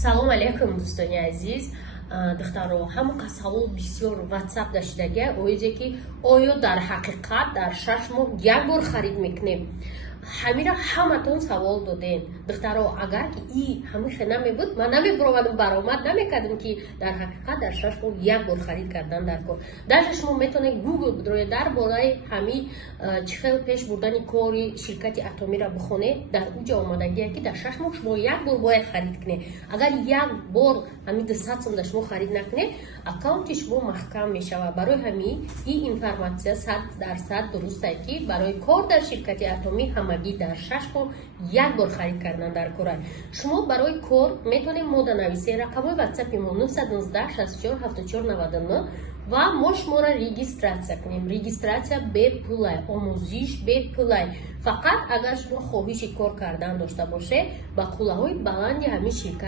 салом алейкум дӯстони азиз. духтаро ҳамақа савол бисёр ватсап даштага оизе ки оё дар ҳақиқат дар 6 моҳ як бор харид мекунем. ҳамира ҳаматон савол додем. духтаро агар ки и ҳамиха намебуд ман намебуромадам баромад намекардам ки дар ҳақиқат дар 6 моҳ як бор харид кардан дар кор. даже шумо метавонед гугл бидроед дар бораи ҳами чӣ хел пеш бурдани кори ширкати атомира бихонед. дар уҷа омадагие ки дар 6 моҳ шумо як бор бояд харид кунед. агар як бор ҳами 200 сомда шумо харид накунед, аккаунти шумо маҳкам мешавад. барои ҳами ин информатсия 100% дурусте ки барои кор дар ширкати атомӣ ҳамагӣ дар 6 моҳ як бор харид кардан дар кор аст. шумо барои кор метавонед мода нависед. рақамҳои ватсапи мо 919 64 74 99 ва мо шуморо регистратсия кунем. регистратсия бепулай, омӯзиш бепулай. фақат агар шумо хоҳиши кор кардан дошта бошед ба қуллаҳои баланди ҳамин ширкат